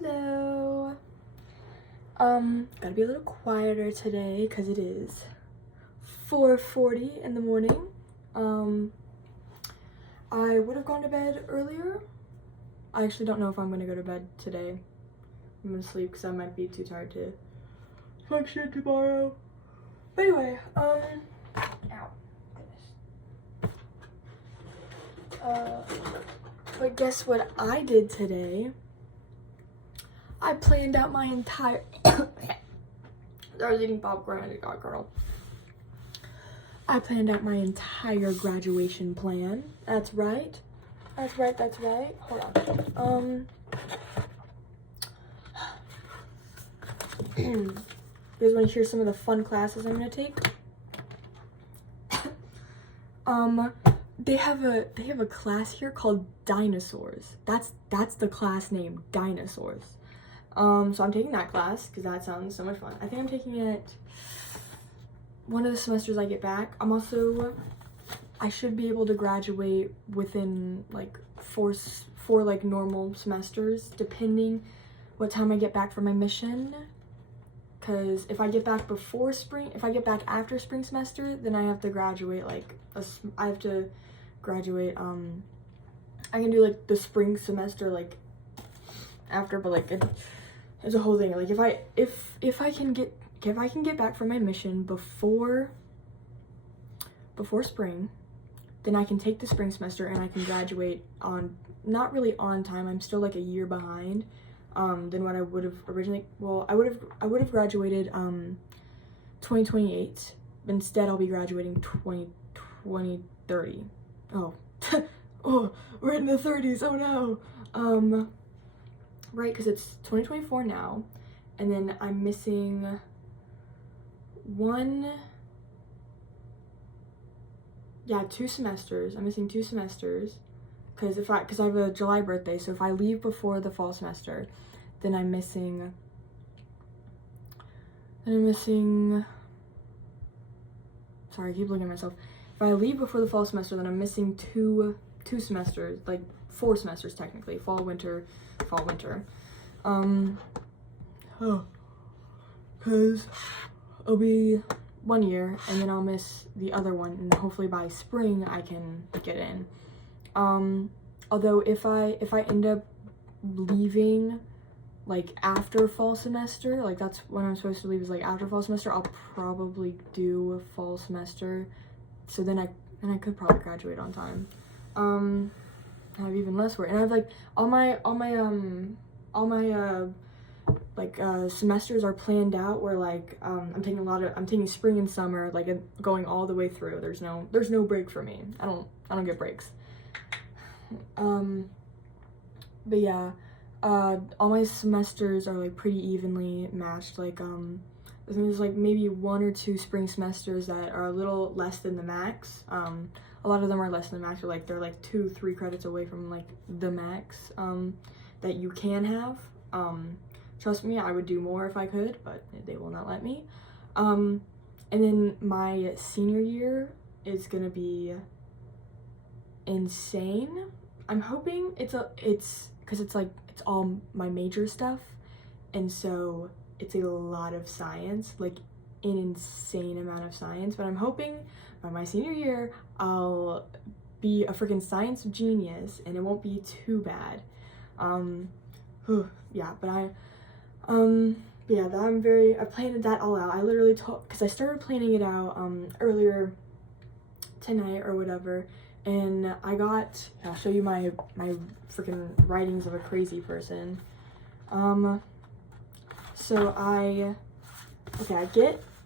Hello. Gotta be a little quieter today because it is 4:40 in the morning. I would have gone to bed earlier. I actually don't know if I'm gonna go to bed today. I'm gonna sleep because I might be too tired to function tomorrow. But anyway, ow, goodness. But guess what I did today? I planned out my entire I was eating popcorn and it got kernel. I planned out my entire graduation plan. That's right. That's right. Hold on. You guys want to hear some of the fun classes I'm gonna take? They have a class here called Dinosaurs. That's the class name, Dinosaurs. So I'm taking that class because that sounds so much fun. I think I'm taking it one of the semesters I get back. I should be able to graduate within like four like normal semesters, depending what time I get back from my mission. Because if I get back after spring semester, then I have to graduate I can do like the spring semester like after, but like it's a whole thing. Like if I can get back from my mission before spring, then I can take the spring semester and I can graduate on, not really on time. I'm still like a year behind than what I would have originally. Well, I would have graduated 2028. Instead, I'll be graduating 2030. Oh, oh, we're in the 30s. Oh no. Right, because it's 2024 now, and then I'm missing two semesters. I'm missing 2 semesters because I have a July birthday, so if I leave before the fall semester, then I'm missing sorry, I keep looking at myself. If I leave before the fall semester, then I'm missing two semesters, like 4 semesters technically, fall, winter. Because it'll be 1 year and then I'll miss the other one, and hopefully by spring I can get in. Although if I end up leaving like after fall semester, like that's when I'm supposed to leave, is like after fall semester, I'll probably do a fall semester, so then I could probably graduate on time. I have even less work, and I have like all my semesters are planned out where like I'm taking spring and summer, like going all the way through. There's no break for me. I don't get breaks. But yeah, all my semesters are like pretty evenly matched. Like there's like maybe 1 or 2 spring semesters that are a little less than the max. A lot of them are less than the max, or like they're like 2-3 credits away from like the max that you can have. Trust me, I would do more if I could, but they will not let me. And then my senior year is gonna be insane. I'm hoping it's because it's all my major stuff, and so it's a lot of science, like an insane amount of science. But I'm hoping by my senior year I'll be a freaking science genius and it won't be too bad. Yeah, but I planned that all out. I literally because I started planning it out earlier tonight or whatever, and I'll show you my freaking writings of a crazy person. So I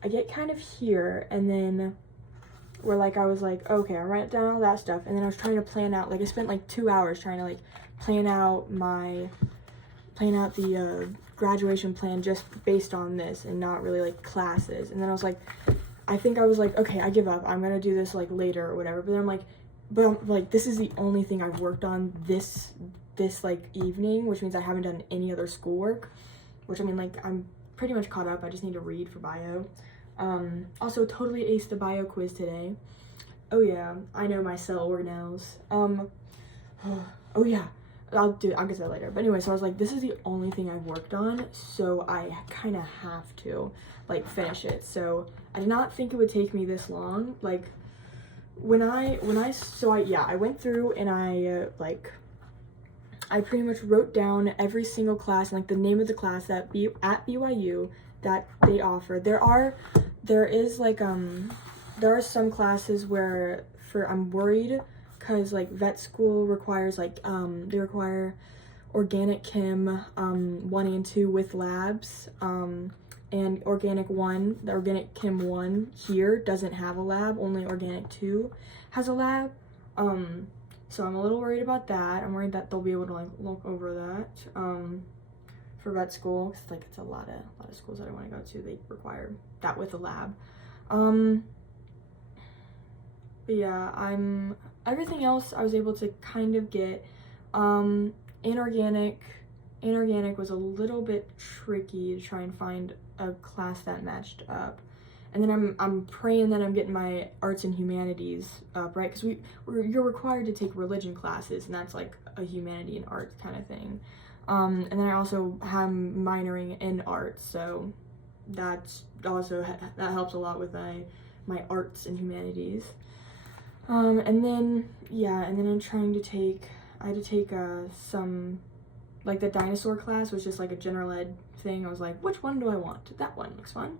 get kind of here, and then I was like, okay, I write down all that stuff, and then I was trying to plan out, like I spent like 2 hours trying to like plan out the graduation plan just based on this and not really like classes. And then I was like, okay, I give up. I'm gonna do this like later or whatever. But then I'm like, this is the only thing I've worked on this like evening, which means I haven't done any other schoolwork, which I mean, like, I'm pretty much caught up. I just need to read for bio. Also totally aced the bio quiz today. Oh yeah, I know my cell organelles. Oh yeah, I'll get to that later. But anyway, so I was like, this is the only thing I've worked on, so I kind of have to like finish it. So I did not think it would take me this long. Like I went through and I pretty much wrote down every single class and like the name of the class at BYU that they offer. There are some classes where I'm worried because like vet school requires like they require organic chem 1 and 2 with labs, and organic chem 1 here doesn't have a lab, only organic 2 has a lab. So I'm a little worried about that. I'm worried that they'll be able to like look over that for vet school, because like it's a lot of schools that I want to go to, they require that with a lab. But yeah, everything else I was able to kind of get. Inorganic was a little bit tricky to try and find a class that matched up. And then I'm praying that I'm getting my arts and humanities up, right? Because you're required to take religion classes, and that's like a humanity and arts kind of thing. And then I also am minoring in arts, so that's also that helps a lot with my arts and humanities. And then I had to take some, like the dinosaur class was just like a general ed thing. I was like, which one do I want? That one looks fun.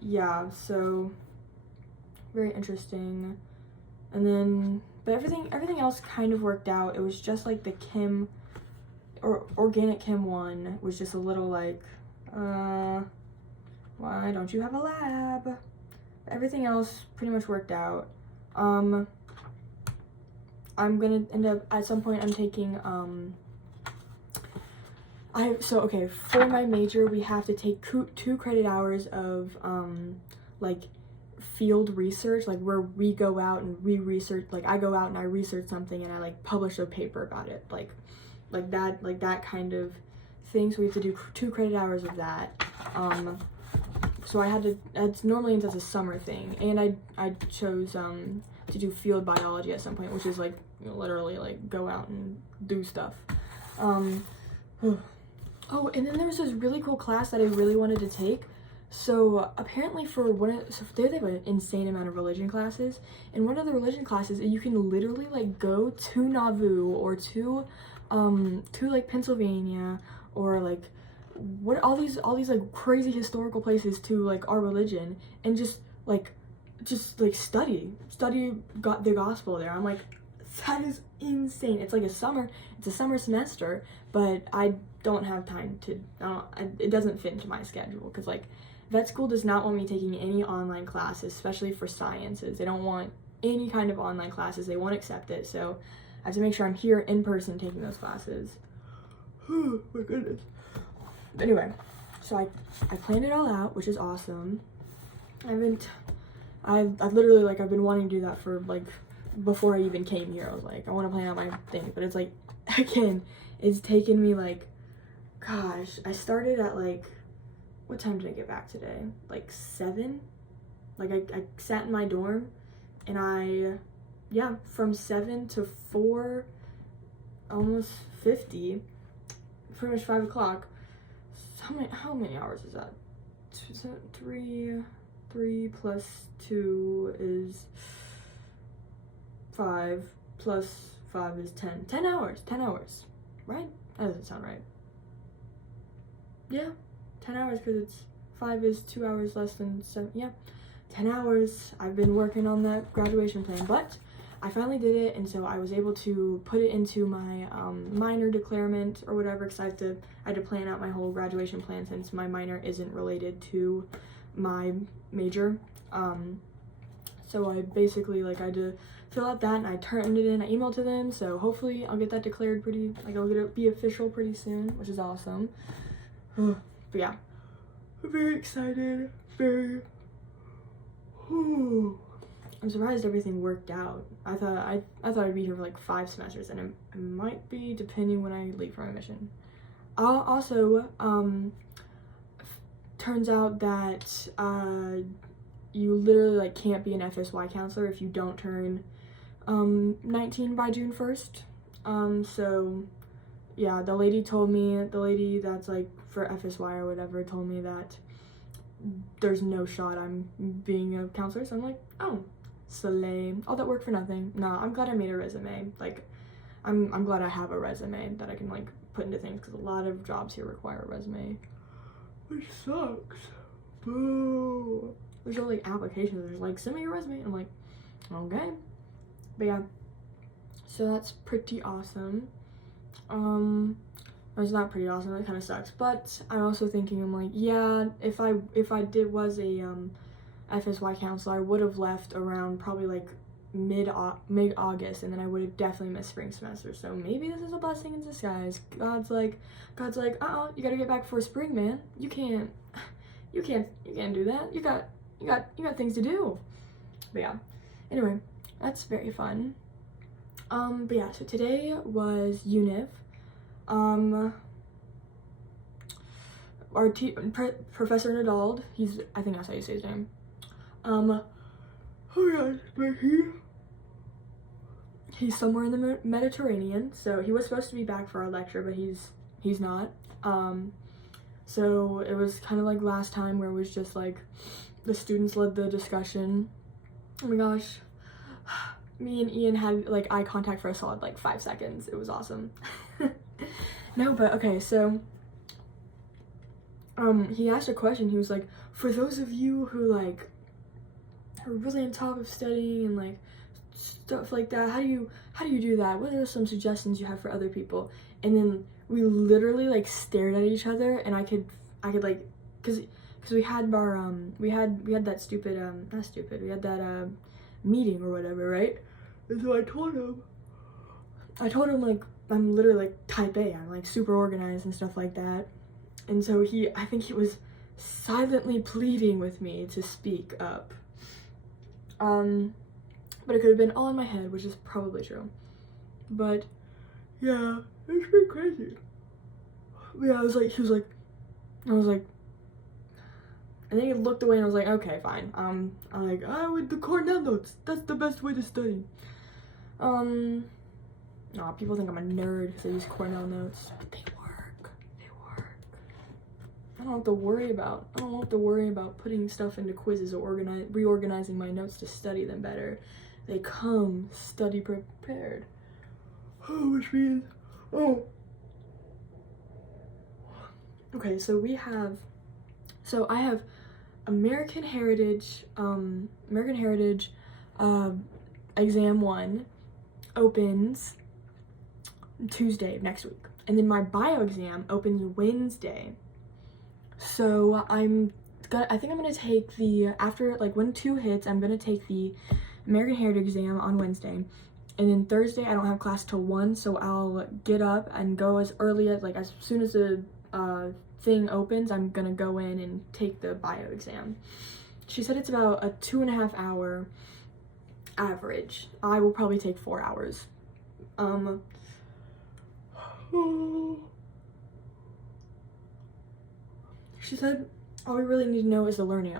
Yeah, so very interesting. And then, but everything else kind of worked out. It was just like the chem or organic chem 1 was just a little like, why don't you have a lab? Everything else pretty much worked out. I'm gonna end up at some point I'm taking for my major we have to take 2 credit hours of like field research, like where we go out and we research, like I go out and I research something and I like publish a paper about it, like that kind of thing. So we have to do 2 credit hours of that. So I had to, it's normally that's a summer thing, and I chose to do field biology at some point, which is like, you know, literally like go out and do stuff. Oh, and then there was this really cool class that I really wanted to take. So apparently they have an insane amount of religion classes, and one of the religion classes you can literally like go to Nauvoo or to like Pennsylvania or like all these like crazy historical places to like our religion, and just study the gospel there. I'm like, that is insane. It's like a summer semester, but I don't have time to, it doesn't fit into my schedule, because like vet school does not want me taking any online classes, especially for sciences. They don't want any kind of online classes. They won't accept it, so I have to make sure I'm here in person taking those classes. Oh my goodness. But anyway, so I planned it all out, which is awesome. I've literally like, I've been wanting to do that for like, before I even came here. I was like, I want to plan out my thing, but it's like, again, it's taken me like, gosh, I started at like, what time did I get back today? Like 7? Like I sat in my dorm, and from 7 to 4, almost 50, pretty much 5 o'clock. How many hours is that? 3 plus 2 is 5, plus 5 is 10. 10 hours, right? That doesn't sound right. Yeah, 10 hours, because 5 is 2 hours less than 7. Yeah, 10 hours. I've been working on that graduation plan, but I finally did it, and so I was able to put it into my minor declarement or whatever, because I had to plan out my whole graduation plan, since my minor isn't related to my major. So I basically I had to fill out that, and I turned it in. I emailed to them, so hopefully I'll get that declared I'll get it be official pretty soon, which is awesome. But yeah, I'm very excited. I'm surprised everything worked out. I thought I'd be here for like 5 semesters, and it might be, depending when I leave for my mission. Also, turns out that you literally can't be an FSY counselor if you don't turn 19 by June 1st. So yeah, the lady that's like for FSY or whatever told me that there's no shot I'm being a counselor. So I'm like, oh, slay, all that work for nothing. Nah, I'm glad I made a resume. Like, I'm glad I have a resume that I can like put into things, because a lot of jobs here require a resume, which sucks. Boo. There's no like applications. There's like, send me your resume. I'm like, okay. But yeah, so that's pretty awesome. It's not pretty awesome, it kind of sucks, but I'm also thinking, I'm like, yeah, if I was a FSY counselor, I would have left around probably like mid-August, and then I would have definitely missed spring semester. So maybe this is a blessing in disguise. God's like, you gotta get back before spring, man. You can't do that. You got things to do. But yeah, anyway, that's very fun. But yeah, so today was UNIV. Our Professor Nadald, I think that's how you say his name. Oh yeah, but he's somewhere in the Mediterranean, so he was supposed to be back for our lecture, but he's not. So it was kind of like last time, where it was just like the students led the discussion. Oh my gosh. Me and Ian had like eye contact for a solid like 5 seconds. It was awesome. No, but okay, so he asked a question. He was like, for those of you who like are really on top of studying and like stuff like that, how do you do that? What are some suggestions you have for other people? And then we literally like stared at each other, and I could like, cause we had our we had that stupid we had that meeting or whatever, right? And so I told him like, I'm literally like type A, I'm like super organized and stuff like that. And so I think he was silently pleading with me to speak up. But it could have been all in my head, which is probably true. But yeah, it's pretty crazy. Yeah, I was like, and then he looked away, and I was like, okay, fine. I'm like, with the Cornell notes, that's the best way to study. Nah, people think I'm a nerd because I use Cornell notes, but they work. I don't have to worry about putting stuff into quizzes or reorganizing my notes to study them better. They come study prepared. Oh, which means, okay, so I have American Heritage exam 1 opens Tuesday of next week, and then my bio exam opens Wednesday. So I think I'm gonna take after like when 2 hits, I'm gonna take the American Heritage exam on Wednesday, and then Thursday I don't have class till 1, so I'll get up and go as soon as the thing opens. I'm gonna go in and take the bio exam. She said it's about a 2.5 hour average. I will probably take 4 hours. She said all we really need to know is the learning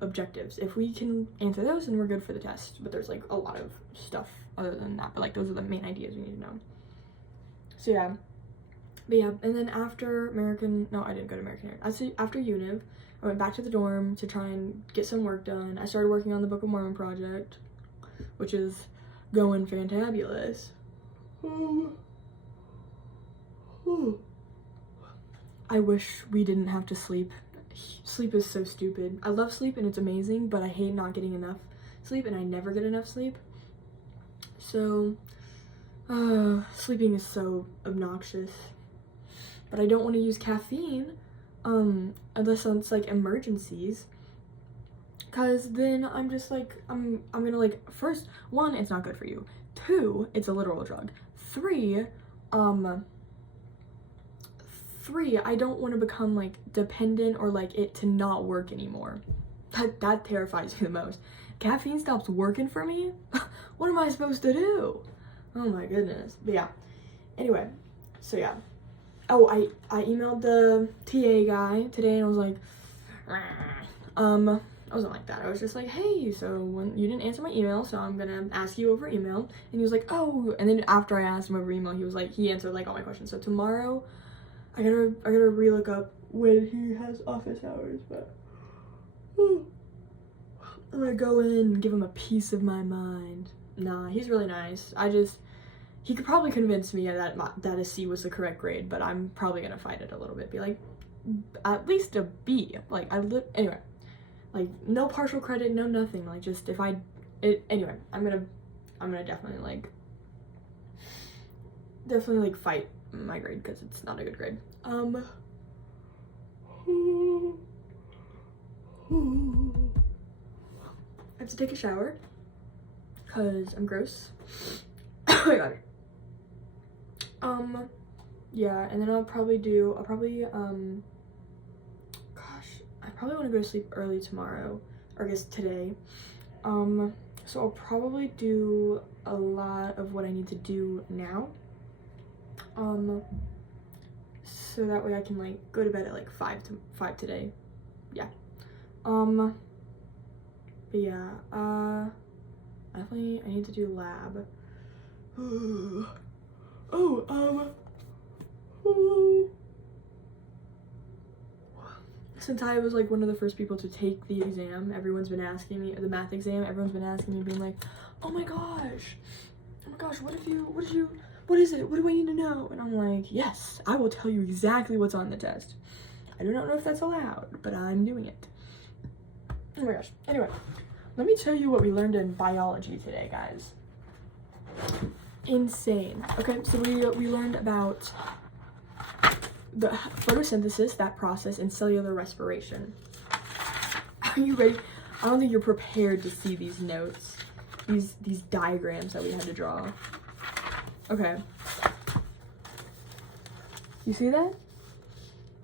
objectives. If we can answer those, then we're good for the test. But there's like a lot of stuff other than that, but like those are the main ideas we need to know. So yeah. But yeah, and then after I didn't go to American Heritage. After UNIV, I went back to the dorm to try and get some work done. I started working on the Book of Mormon project, which is going fantabulous. I wish we didn't have to sleep. Sleep is so stupid. I love sleep and it's amazing, but I hate not getting enough sleep, and I never get enough sleep. So, sleeping is so obnoxious. But I don't want to use caffeine, unless it's like emergencies. Cause then I'm just like, I'm gonna like, first, 1, it's not good for you. 2, it's a literal drug. 3, I don't want to become like dependent or like it to not work anymore. That terrifies me the most. Caffeine stops working for me? What am I supposed to do? Oh my goodness. But yeah. Anyway, so yeah. Oh, I emailed the TA guy today, and I was like, I wasn't like that. I was just like, hey, so when you didn't answer my email, so I'm gonna ask you over email. And he was like, oh. And then after I asked him over email, he answered like all my questions. So tomorrow, I gotta relook up when he has office hours, but I'm gonna go in and give him a piece of my mind. Nah, he's really nice. He could probably convince me that a C was the correct grade, but I'm probably gonna fight it a little bit. Be like, at least a B. Like, anyway. Like, no partial credit, no nothing. Like, just anyway, I'm gonna definitely, like, fight my grade, because it's not a good grade. I have to take a shower, because I'm gross. Oh my god. Yeah, and then I probably want to go to sleep early tomorrow, or I guess today. So I'll probably do a lot of what I need to do now. So that way I can like go to bed at like 5 today. Yeah. But yeah, definitely I need to do lab. Since I was like one of the first people to take the exam, everyone's been asking me, the math exam, everyone's been asking me, being like, oh my gosh, what is it? What do I need to know? And I'm like, yes, I will tell you exactly what's on the test. I do not know if that's allowed, but I'm doing it. Oh my gosh. Anyway, let me tell you what we learned in biology today, guys. Insane. Okay, so we learned about the photosynthesis, that process, and cellular respiration. Are you ready? I don't think you're prepared to see these notes, these diagrams that we had to draw. Okay. You see that?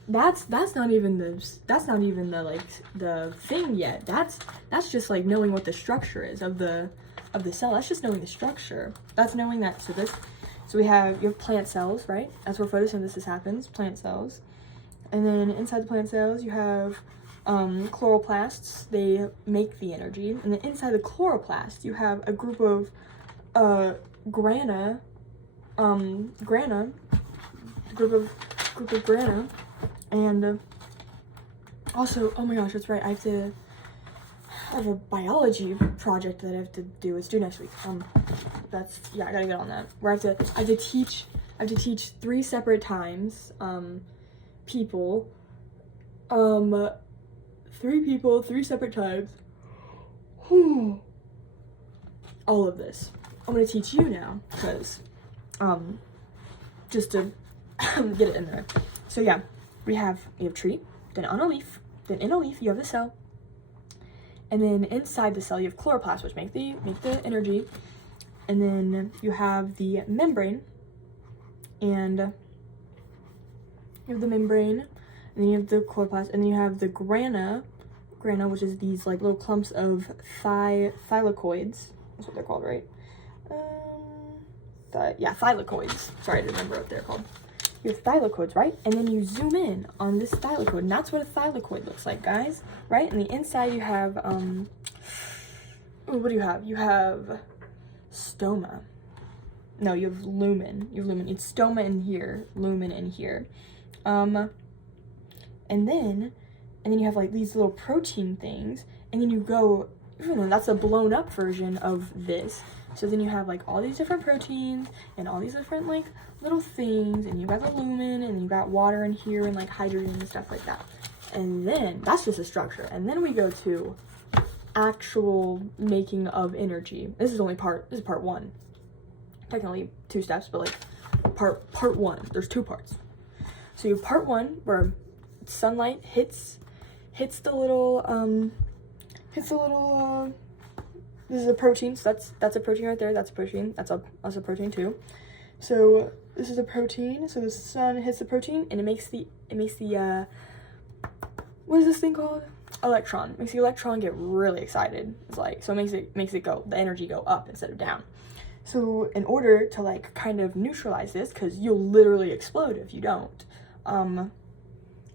That's not even the like the thing yet. That's just like knowing what the structure is of the cell. That's just knowing the structure. That's knowing that. So you have plant cells, right? That's where photosynthesis happens, plant cells. And then inside the plant cells, you have chloroplasts. They make the energy. And then inside the chloroplast, you have a group of grana, and also, oh my gosh, that's right, I have a biology project that I have to do. It's due next week. I gotta get on that. Where I have to teach 3 separate times, people, 3 people, 3 separate times. All of this. I'm gonna teach you now, because, just to get it in there. So yeah, you have tree, then on a leaf, then in a leaf you have the cell, and then inside the cell you have chloroplasts, which make the energy, and then you have the membrane, and you have the membrane, and then you have the chloroplast, and then you have the grana, which is these like little clumps of thylakoids. That's what they're called, right? Thylakoids. Sorry, I didn't remember what they're called. You have thylakoids, right? And then you zoom in on this thylakoid, and that's what a thylakoid looks like, guys, right? And the inside you have, what do you have? You have stoma. No, you have lumen. It's stoma in here, lumen in here. And then you have like these little protein things, and then you go, that's a blown up version of this. So then you have like all these different proteins and all these different like little things, and you got the lumen, and you got water in here, and like hydrogen and stuff like that. And then that's just a structure. And then we go to actual making of energy. This is part 1. Technically 2 steps, but like part 1. There's 2 parts. So you have part 1 where sunlight hits the little this is a protein, so that's a protein right there. That's a protein. That's a protein too. So this is a protein. So the sun hits the protein, and it makes the what is this thing called? Electron. It makes the electron get really excited. It's like, so it makes it go, the energy go up instead of down. So in order to like kind of neutralize this, because you'll literally explode if you don't,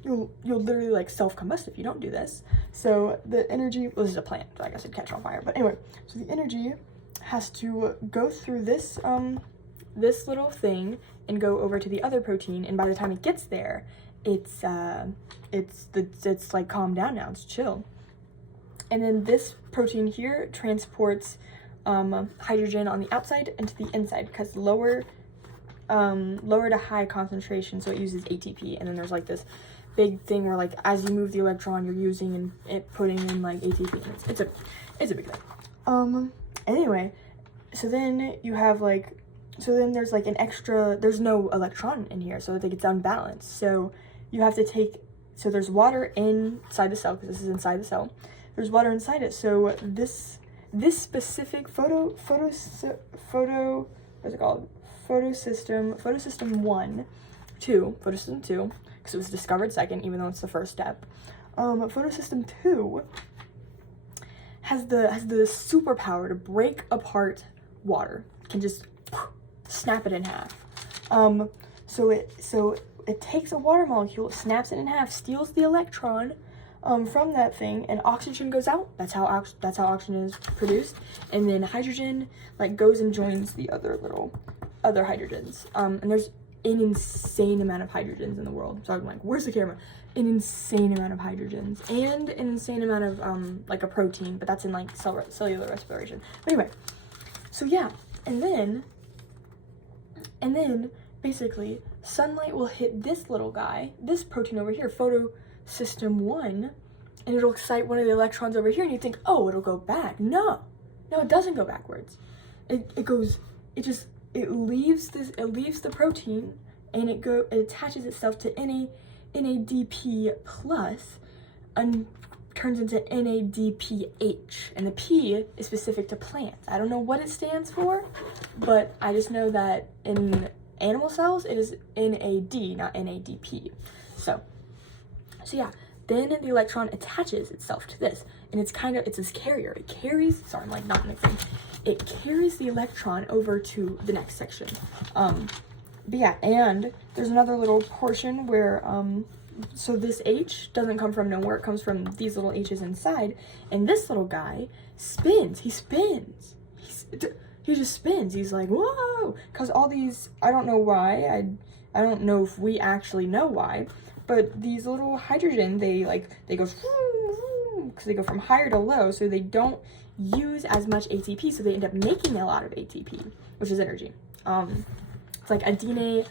you'll literally like self-combust if you don't do this. So the energy, well, this is a plant, so I guess it'd catch on fire. But anyway, so the energy has to go through this this little thing and go over to the other protein, and by the time it gets there, it's like calmed down now, it's chill. And then this protein here transports hydrogen on the outside and to the inside, because lower to high concentration, so it uses ATP. And then there's like this big thing where like as you move the electron, you're using and it putting in like ATP, and it's a big thing. Anyway, so then you have like, so then there's like an extra, there's no electron in here, so it gets unbalanced. So you have to take, so there's water inside the cell, because this is inside the cell. There's water inside it, so this specific photosystem 2, because it was discovered second, even though it's the first step. Photosystem 2 has the superpower to break apart water. It can just snap it in half. So it takes a water molecule, snaps it in half, steals the electron from that thing, and oxygen goes out. That's how oxygen is produced, and then hydrogen like goes and joins the other hydrogens. And there's an insane amount of hydrogens in the world. So I'm like, where's the camera? An insane amount of hydrogens and an insane amount of like a protein, but that's in like cellular respiration. But anyway, so yeah, and then basically sunlight will hit this little guy, this protein over here, photosystem 1, and it'll excite one of the electrons over here, and you think, oh, it'll go back. No, it doesn't go backwards. It leaves the protein, and it attaches itself to NADP plus and turns into NADPH, and the P is specific to plants. I don't know what it stands for, but I just know that in animal cells it is NAD, not NADP. So yeah, then the electron attaches itself to this, and it's this carrier. It carries, sorry, I'm like not mixing. It carries the electron over to the next section. But yeah, and there's another little portion where, so this H doesn't come from nowhere, it comes from these little H's inside, and this little guy spins. He just spins. He's like, whoa, because all these, I don't know why, I don't know if we actually know why, but these little hydrogen, they go, because they go from higher to low, so they don't use as much ATP, so they end up making a lot of ATP, which is energy. It's like adenosine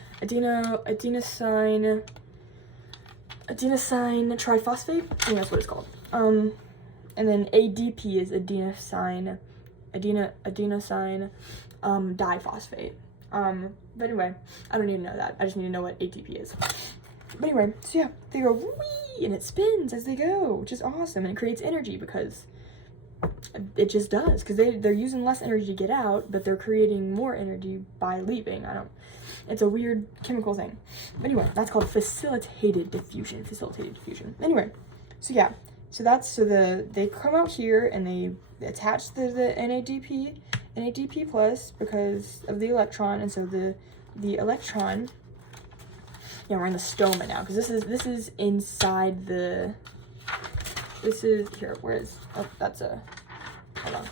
triphosphate. I think that's what it's called. And then ADP is adenosine diphosphate. But anyway, I don't need to know that. I just need to know what ATP is. But anyway, so yeah, they go wee, and it spins as they go, which is awesome, and it creates energy because it just does, because they're using less energy to get out, but they're creating more energy by leaving. It's a weird chemical thing. But anyway, that's called facilitated diffusion. Anyway, so yeah, they come out here and they attach the NADP plus because of the electron, and so the electron, yeah, we're in the stoma now, because this is inside the, this is here, where is, oh, that's a, hold on.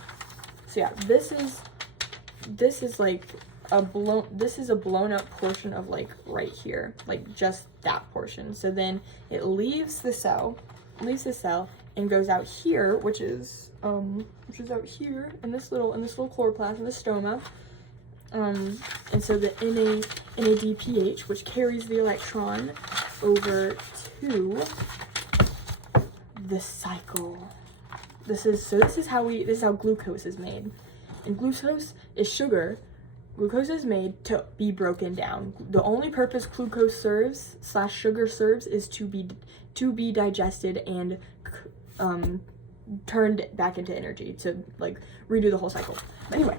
So yeah, this is like a blown up portion of like right here, like just that portion. So then it leaves the cell and goes out here, which is out here in this little chloroplast in the stoma. And so the NADPH, which carries the electron over to the cycle. This is how glucose is made. And glucose is sugar. Glucose is made to be broken down. The only purpose glucose serves / sugar serves is to be digested and turned back into energy, to like redo the whole cycle. But anyway,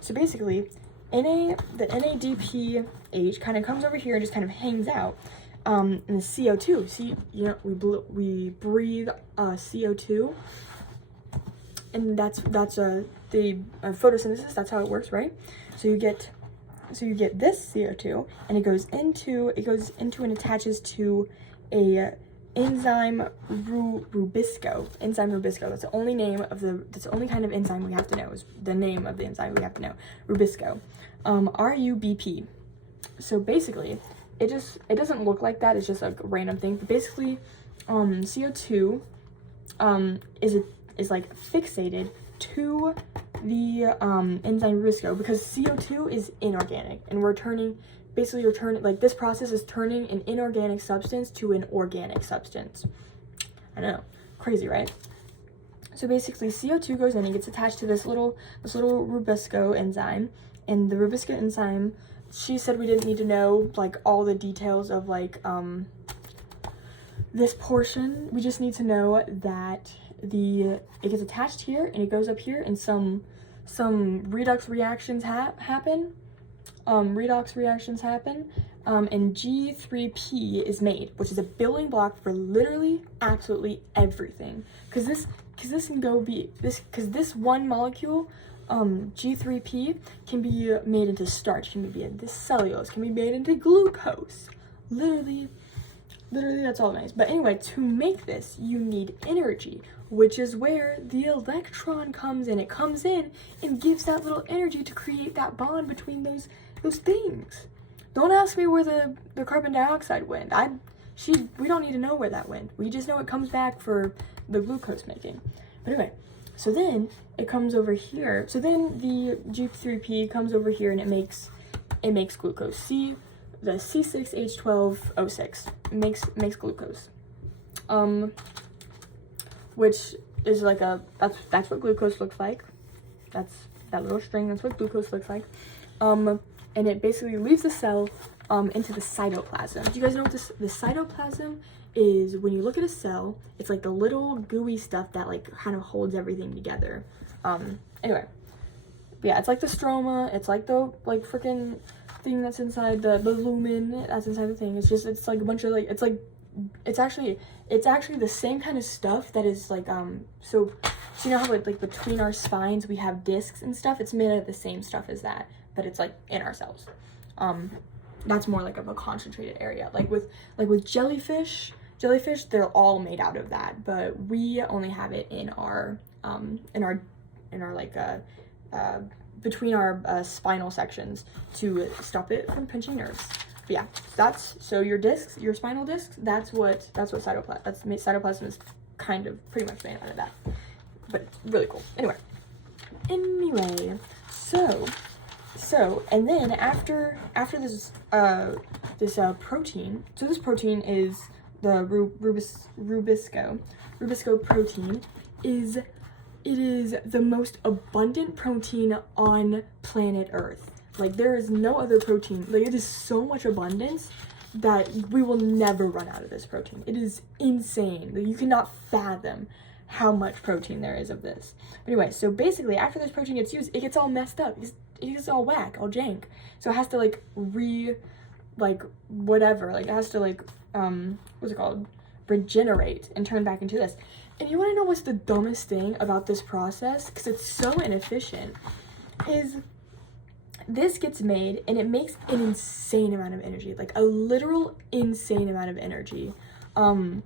so basically the NADPH kind of comes over here and just kind of hangs out. And the CO2, see, you know, we breathe CO2, and that's the photosynthesis. That's how it works, right? So you get this CO2, and it goes into and attaches to a enzyme Rubisco. Enzyme Rubisco. That's the only name of that's the only kind of enzyme we have to know, is the name of the enzyme we have to know. Rubisco. RUBP. So basically, it doesn't look like that, it's just like a random thing. But basically, CO2 is like fixated to the enzyme Rubisco, because CO2 is inorganic, and we're turning like this process is turning an inorganic substance to an organic substance. I know, crazy, right? So basically, CO2 goes in and gets attached to this little Rubisco enzyme, and the Rubisco enzyme, she said we didn't need to know like all the details of like this portion. We just need to know that it gets attached here and it goes up here, and some redox reactions happen. And G3P is made, which is a building block for literally absolutely everything. Because this one molecule, G3P, can be made into starch, can be made into cellulose, can be made into glucose. Literally that's all it makes. But anyway, to make this, you need energy, which is where the electron comes in. It comes in and gives that little energy to create that bond between those things. Don't ask me where the carbon dioxide went. We don't need to know where that went. We just know it comes back for the glucose making. But anyway, so then it comes over here. So then the G3P comes over here and it makes glucose. The C6H12O6 makes glucose. Which is like that's what glucose looks like. That's that little string, that's what glucose looks like. And it basically leaves the cell into the cytoplasm. Do you guys know what the cytoplasm is? When you look at a cell, it's like the little gooey stuff that like kind of holds everything together. Anyway, yeah, it's like the stroma, it's like the freaking thing that's inside the lumen that's inside the thing. It's like a bunch of like, it's actually the same kind of stuff that is like so you know how like between our spines we have discs and stuff? It's made out of the same stuff as that, but it's like in our cells. That's more like of a concentrated area. Like with jellyfish, they're all made out of that, but we only have it in our like between our spinal sections to stop it from pinching nerves. But yeah, that's so your discs, your spinal discs. That's what cytoplasm is kind of pretty much made out of that. But it's really cool. Anyway, so and then after this protein. So this protein is the Rubisco protein. It is the most abundant protein on planet Earth. Like, there is no other protein. Like, it is so much abundance that we will never run out of this protein. It is insane. Like, you cannot fathom how much protein there is of this. But anyway, so basically, after this protein gets used, it gets all messed up. It gets all whack, all jank. So it has to, like, whatever. Like, it has to, like, what's it called? Regenerate and turn back into this. And you want to know what's the dumbest thing about this process? Because it's so inefficient. Is this gets made and it makes an insane amount of energy. Like a literal insane amount of energy. And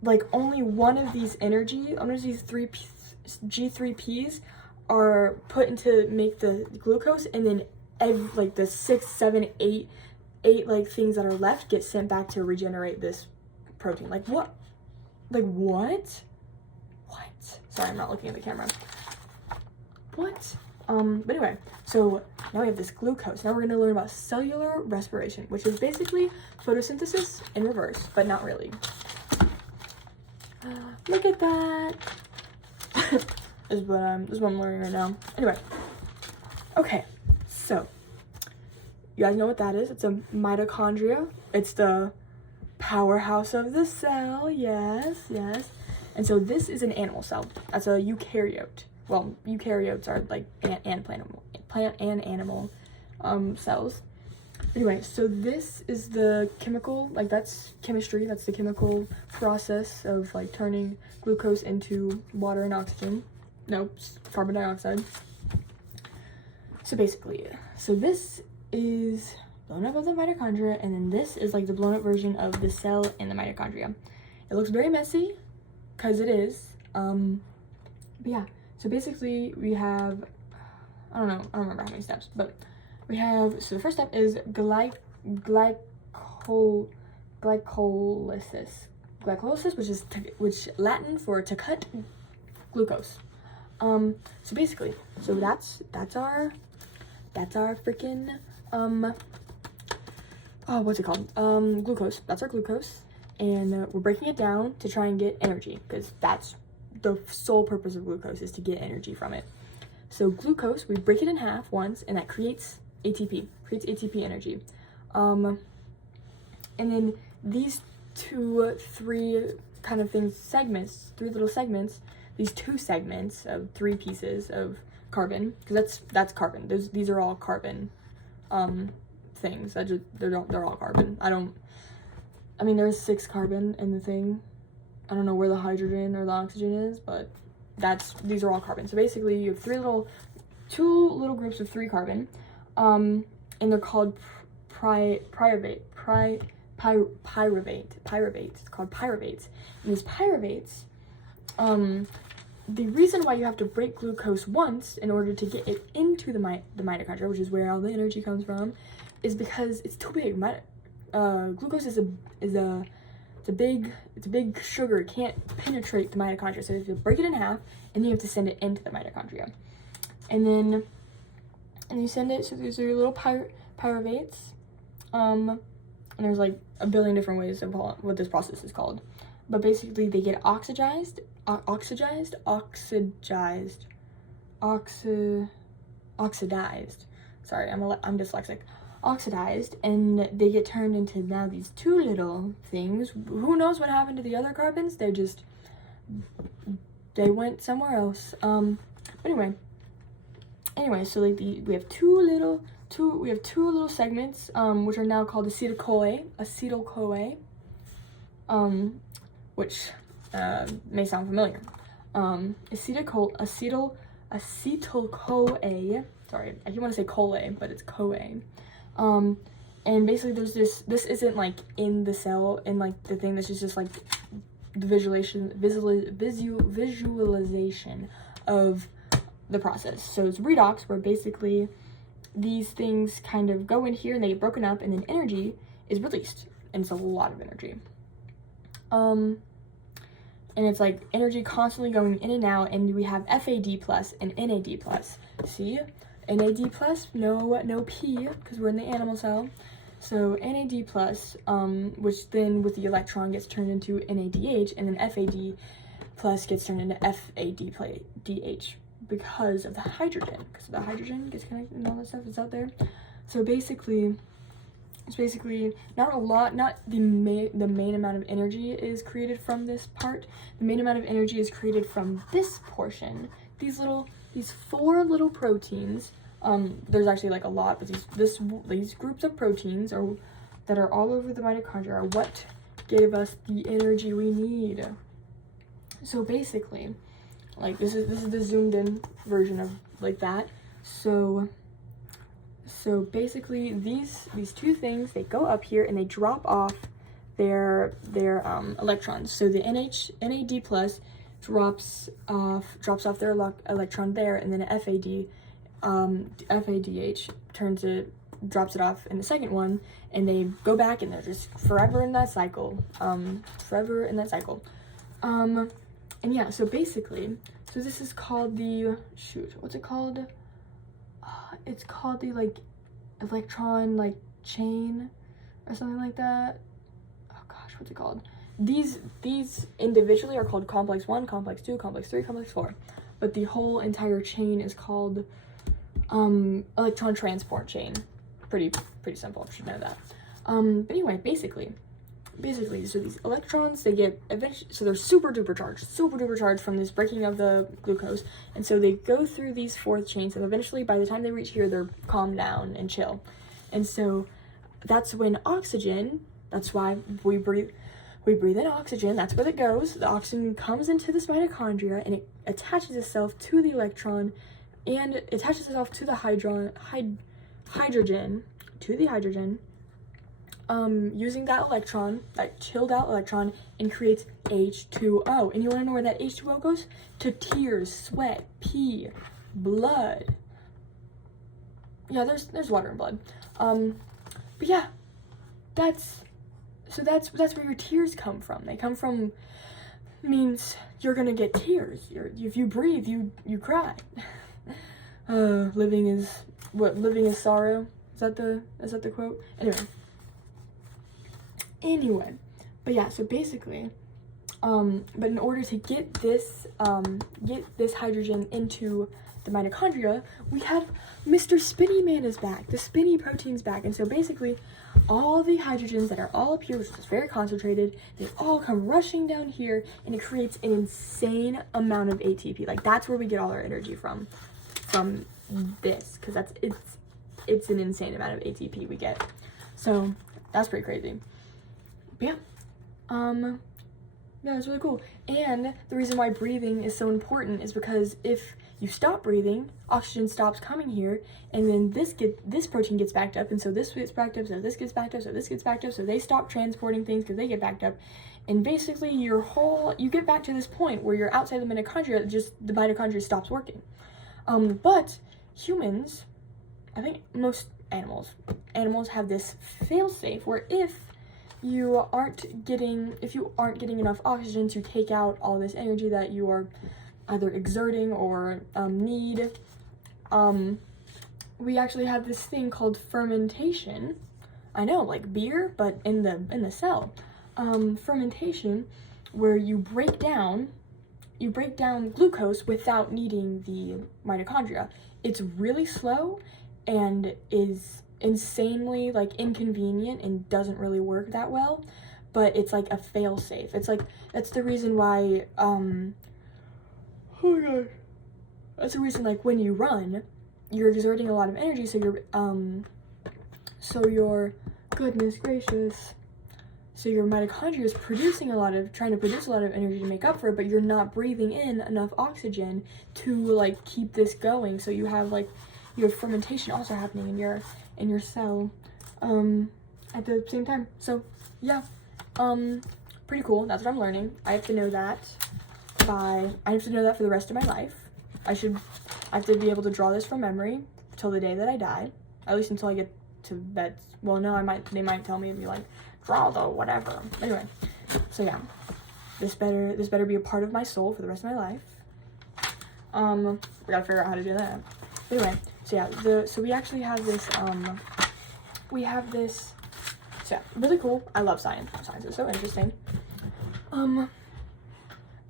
like only one of these G3Ps are put into make the glucose, and then like the 6, 7, 8 like things that are left get sent back to regenerate this protein. Like what? Like what? Sorry, I'm not looking at the camera. What? But anyway, so now we have this glucose. Now we're going to learn about cellular respiration, which is basically photosynthesis in reverse, but not really. Look at that. This is what I'm learning right now. Anyway, okay, so you guys know what that is? It's a mitochondria. It's the powerhouse of the cell. Yes. And so this is an animal cell. That's a eukaryote. Well, eukaryotes are like plant and animal cells. Anyway, so this is the chemical, like that's chemistry. That's the chemical process of like turning glucose into water and oxygen. No, carbon dioxide. So basically, this is blown up of the mitochondria, and then this is like the blown up version of the cell and the mitochondria. It looks very messy, because it is. But yeah, so basically we have, I don't remember how many steps, but we have, so the first step is glycolysis, which Latin for to cut glucose. So basically, so that's our freaking what's it called? Glucose. That's our glucose, and we're breaking it down to try and get energy, because that's the sole purpose of glucose, is to get energy from it. So glucose, we break it in half once, and that creates ATP, energy. And then these 3 kind of things, three little segments, these 2 segments of 3 pieces of carbon, because that's carbon. These are all carbon things. They're all carbon. I mean, there's 6 carbon in the thing. I don't know where the hydrogen or the oxygen is, but these are all carbon. So basically you have 2 little groups of 3 carbon, and they're called pyruvates. It's called pyruvates. And these pyruvates, the reason why you have to break glucose once in order to get it into the mitochondria, which is where all the energy comes from, is because it's too big. Glucose is a big sugar. It can't penetrate the mitochondria, so you have to break it in half, and then you have to send it into the mitochondria, and you send it. So these are your little pyruvates, and there's like a billion different ways of what this process is called, but basically they get oxidized. Sorry, I'm dyslexic. Oxidized, and they get turned into now these 2 little things. Who knows what happened to the other carbons? They went somewhere else. But anyway, so like we have two little segments, which are now called acetyl-CoA, which may sound familiar. Acetyl-CoA. Sorry, I keep want to say CoA, but it's CoA. And basically there's this isn't like in the cell, in like the thing, this is just like the visualization of the process. So it's redox, where basically these things kind of go in here and they get broken up, and then energy is released, and it's a lot of energy. And it's like energy constantly going in and out, and we have FAD plus and NAD plus. See? NAD plus, no P, because we're in the animal cell. So NAD plus, which then with the electron gets turned into NADH, and then FAD plus gets turned into FADH because of the hydrogen. Because the hydrogen gets connected and all that stuff is out there. So basically, it's basically not the main amount of energy is created from this part. The main amount of energy is created from this portion. These 4 little proteins. There's actually like a lot, but these groups of proteins that are all over the mitochondria are what give us the energy we need. So basically, like this is the zoomed in version of like that. So basically these 2 things, they go up here and they drop off their electrons. So the NAD plus drops off their electron there, and then FADH drops it off in the second one, and they go back, and they're just forever in that cycle. And yeah, so basically, so this is called the what's it called? It's called the like electron like chain or something like that. Oh gosh, what's it called? These individually are called complex 1, complex 2, complex 3, complex 4, but the whole entire chain is called electron transport chain. Pretty simple, you should know that. But anyway, basically, so these electrons, they get so they're super duper charged from this breaking of the glucose, and so they go through these 4th chains, and eventually by the time they reach here, they're calmed down and chill. And so that's when oxygen, that's why we breathe in oxygen, that's where it goes. The oxygen comes into this mitochondria, and it attaches itself to the electron, and attaches itself to the hydrogen, using that electron, that chilled out electron, and creates H2O. And you want to know where that H2O goes? To tears, sweat, pee, blood. Yeah, there's water and blood. But yeah, that's where your tears come from. They come from, means you're gonna get tears. If you breathe, you cry. Living is sorrow. Is that the quote? Anyway, but yeah, so basically, but in order to get this hydrogen into the mitochondria, we have Mr. Spinny Man is back. The spinny protein's back. And so basically, all the hydrogens that are all up here, which is very concentrated, they all come rushing down here, and it creates an insane amount of ATP. Like, that's where we get all our energy from this, because it's an insane amount of ATP we get. So that's pretty crazy. But yeah, it's really cool. And the reason why breathing is so important is because if you stop breathing, oxygen stops coming here, and then this protein gets backed up, and so this gets backed up, so this gets backed up, so this gets backed up, so they stop transporting things because they get backed up, and basically you get back to this point where you're outside the mitochondria, just the mitochondria stops working. But humans, I think most animals have this fail-safe where if you aren't getting enough oxygen to take out all this energy that you are either exerting or need, we actually have this thing called fermentation. I know, like beer, but in the cell. Fermentation, where you break down glucose without needing the mitochondria. It's really slow and is insanely like inconvenient and doesn't really work that well, but it's like a fail-safe. It's like, that's the reason why oh my gosh. That's the reason, like, when you run, you're exerting a lot of energy, so goodness gracious, so your mitochondria is trying to produce a lot of energy to make up for it, but you're not breathing in enough oxygen to, like, keep this going, so you have fermentation also happening in your cell, at the same time. So, yeah, pretty cool. That's what I'm learning. I have to know that for the rest of my life. I have to be able to draw this from memory till the day that I die, at least until I get to bed. Well, no, they might tell me and be like, draw the whatever. Anyway, so yeah, this better be a part of my soul for the rest of my life. We gotta figure out how to do that. Anyway, so yeah, so we actually have this, so yeah, really cool. I love science. Science is so interesting. But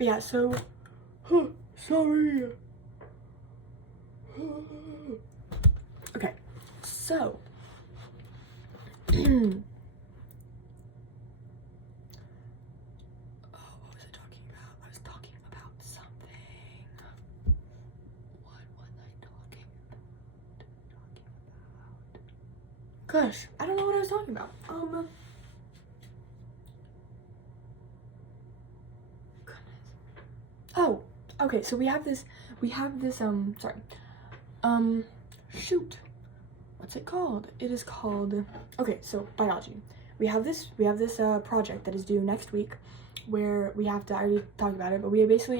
yeah, so, sorry. Okay, so, what was I talking about? I was talking about something. What was I talking about? Gosh, I don't know what I was talking about. Oh, okay, so we have this, shoot, what's it called? It is called, okay, so biology. We have this project that is due next week, where I already talked about it, but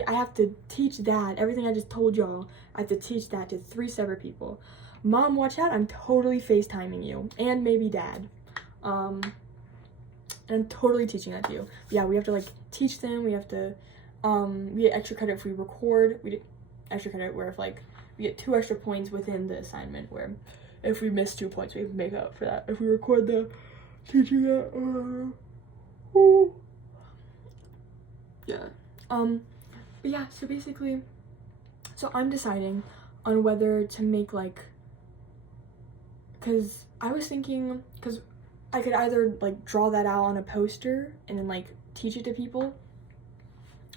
I have to teach that, everything I just told y'all, I have to teach that to 3 separate people. Mom, watch out, I'm totally FaceTiming you, and maybe Dad. And I'm totally teaching that to you. But yeah, we have to, like, teach them, we have to, we get extra credit if we record. We get extra credit where if, like, we get 2 extra points within the assignment, where if we miss 2 points, we have to make up for that. If we record the teaching that, yeah. But yeah, so basically, so I'm deciding on whether to make, like, because I was thinking, because I could either, like, draw that out on a poster and then, like, teach it to people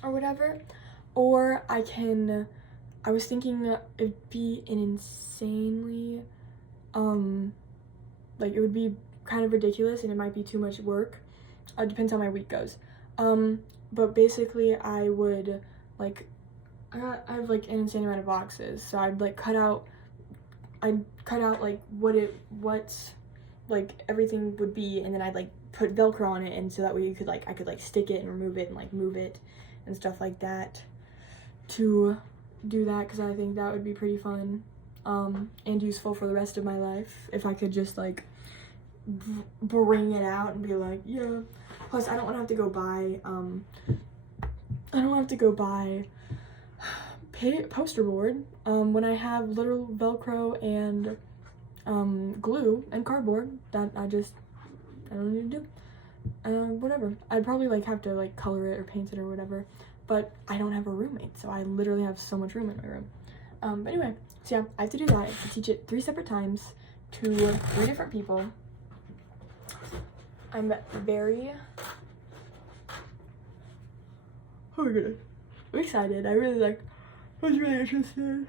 or whatever, or I was thinking it'd be an insanely, like, it would be kind of ridiculous and it might be too much work. It depends how my week goes. But basically I would, like, I have, like, an insane amount of boxes, so I'd, like, cut out, like, like everything would be, and then I'd like put Velcro on it, and so that way you could like I could like stick it and remove it and like move it and stuff like that to do that, because I think that would be pretty fun and useful for the rest of my life if I could just like bring it out and be like, yeah. Plus I don't want to have to go buy poster board when I have literal Velcro and glue and cardboard that I don't need to do. Whatever. I'd probably like have to like color it or paint it or whatever, but I don't have a roommate, so I literally have so much room in my room. But anyway, so yeah, I have to do that. I have to teach it 3 separate times to 3 different people. I'm very oh my goodness, I'm excited. I was really interested.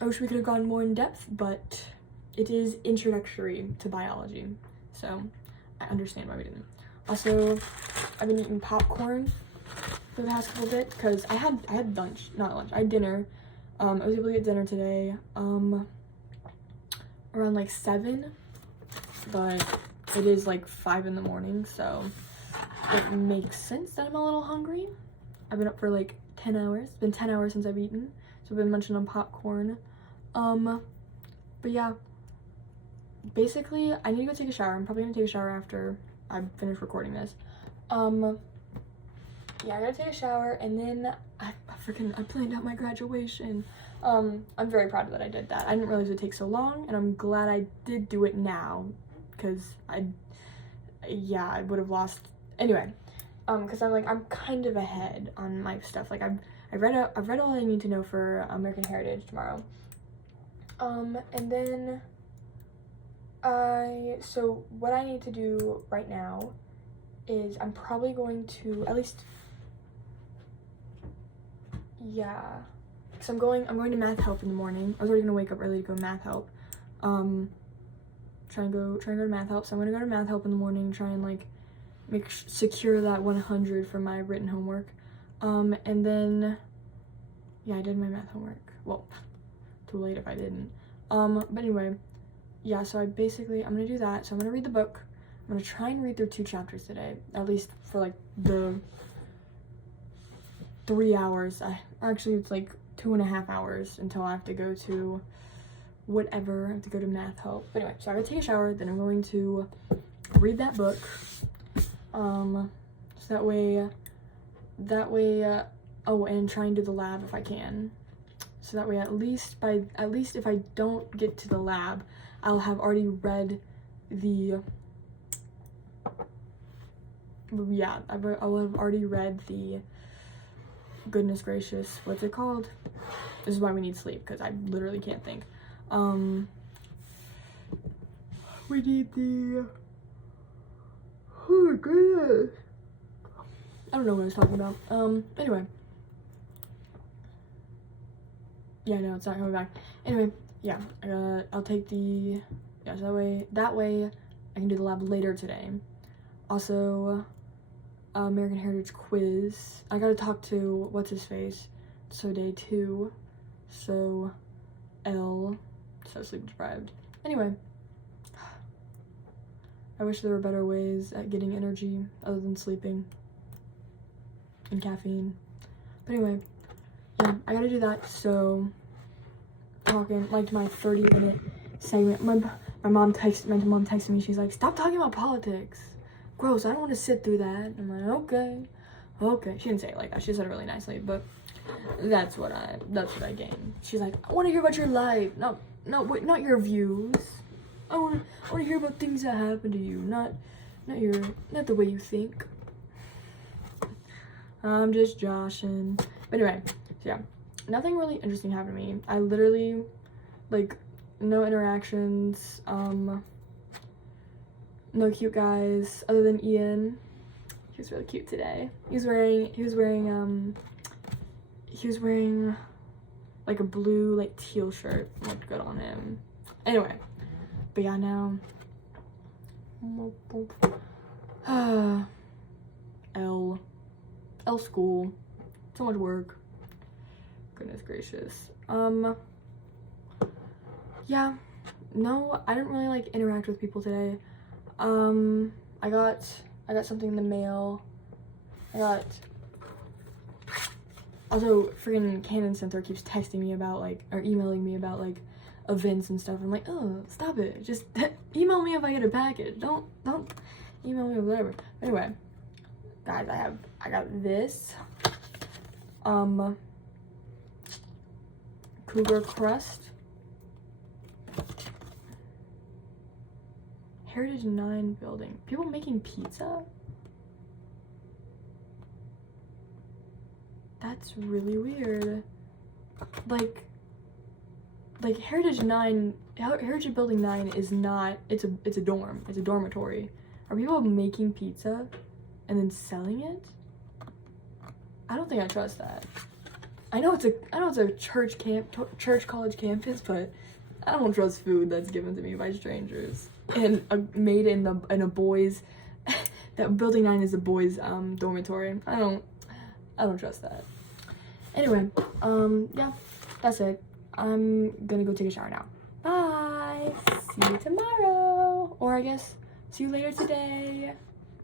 I wish we could have gone more in depth, but it is introductory to biology, so I understand why we didn't. Also, I've been eating popcorn for the past couple bits because I had lunch, not lunch, I had dinner. I was able to get dinner today around like 7, but it is like 5 in the morning, so it makes sense that I'm a little hungry. I've been up for like 10 hours. It's been 10 hours since I've eaten, so I've been munching on popcorn. But yeah, basically I need to go take a shower. I'm probably gonna take a shower after I finish recording this. Yeah, I gotta take a shower, and then I planned out my graduation. I'm very proud that I did that. I didn't realize it would take so long, and I'm glad I did do it now, because I would have lost anyway. Because I'm kind of ahead on my stuff. Like I've read all I need to know for American Heritage tomorrow. And then so what I need to do right now is I'm probably going to at least, yeah, because I'm going to math help in the morning. I was already gonna wake up early to go to math help. Try and go to math help. So I'm gonna go to math help in the morning, try and like secure that 100 for my written homework. And then yeah, I did my math homework. Well, too late if I didn't. But anyway, yeah, so I'm gonna do that. So I'm gonna read the book. I'm gonna try and read through 2 chapters today, at least for like the 3 hours. Actually it's like 2.5 hours until I have to go to whatever. I have to go to math help. But anyway, so I gotta take a shower, then I'm going to read that book. So that way, oh, and try and do the lab if I can. So that way, at least if I don't get to the lab, I'll have already read the, yeah, I'll have already read the, goodness gracious, what's it called? This is why we need sleep, because I literally can't think. We need the, oh my goodness. I don't know what I was talking about. Anyway. Yeah, no, it's not coming back. Anyway, yeah, I'll take the, yeah, so that way I can do the lab later today. Also, American Heritage quiz. I gotta talk to, what's his face? So day 2. So, L. So sleep deprived. Anyway. I wish there were better ways at getting energy other than sleeping and caffeine. But anyway, yeah, I gotta do that. So talking like my 30-minute segment. My mom texted me. She's like, "Stop talking about politics. Gross. I don't want to sit through that." I'm like, okay. She didn't say it like that. She said it really nicely, but that's what I gained. She's like, "I want to hear about your life. Not your views. I want to hear about things that happen to you, not the way you think." I'm just joshing. But anyway, so yeah, nothing really interesting happened to me. I literally, like, no interactions, no cute guys other than Ian. He was really cute today. He was wearing like a blue, like, teal shirt. Looked good on him. Anyway, but yeah, now L school, so much work, goodness gracious. Yeah, no, I didn't really like interact with people today. I got something in the mail. Also, freaking Canon Center keeps texting me about like, or emailing me about like events and stuff. I'm like, oh, stop it. Just email me if I get a package. Don't email me or whatever. Anyway, guys, I got this. Cougar crust. Heritage 9 building. People making pizza? That's really weird. Like Heritage Building 9 is not, it's a dorm. It's a dormitory. Are people making pizza and then selling it? I don't think I trust that. I know it's a church college campus, but I don't trust food that's given to me by strangers and made in a boys. That Building 9 is a boys dormitory. I don't trust that. Anyway, yeah, that's it. I'm gonna go take a shower now. Bye. See you tomorrow, or I guess see you later today.